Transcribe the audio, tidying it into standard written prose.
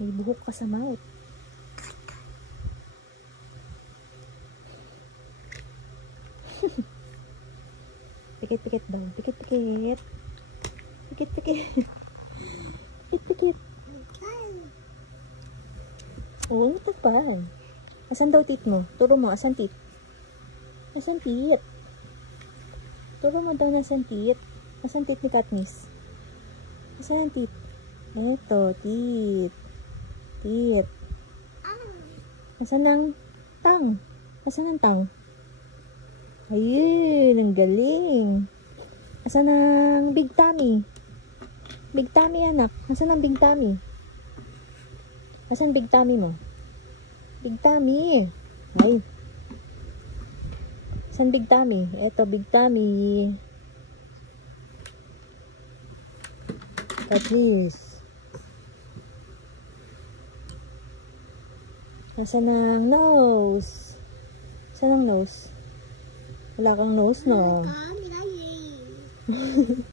May buhok ka sa mouth. Pikit-pikit daw. Pikit-pikit. Pikit-pikit. Pikit-pikit. Oo, natapan. Asan daw tit mo? Turo mo, asan tit? Asan tit? Turo mo daw nasan tit. Asan tit ni Katniss? Asan ang tit? Eto, tit. Tit. Asan ang tang? Asan ang tang? Ayun, ang galing. Asan ang big tummy? Big tummy, anak. Asan ang big tummy? Asan big tummy mo? Big tummy. Ay. Asan big tummy? Eto, big tummy. Katniss. Asan ang nose? Asan ang nose? Wala kang nose, no?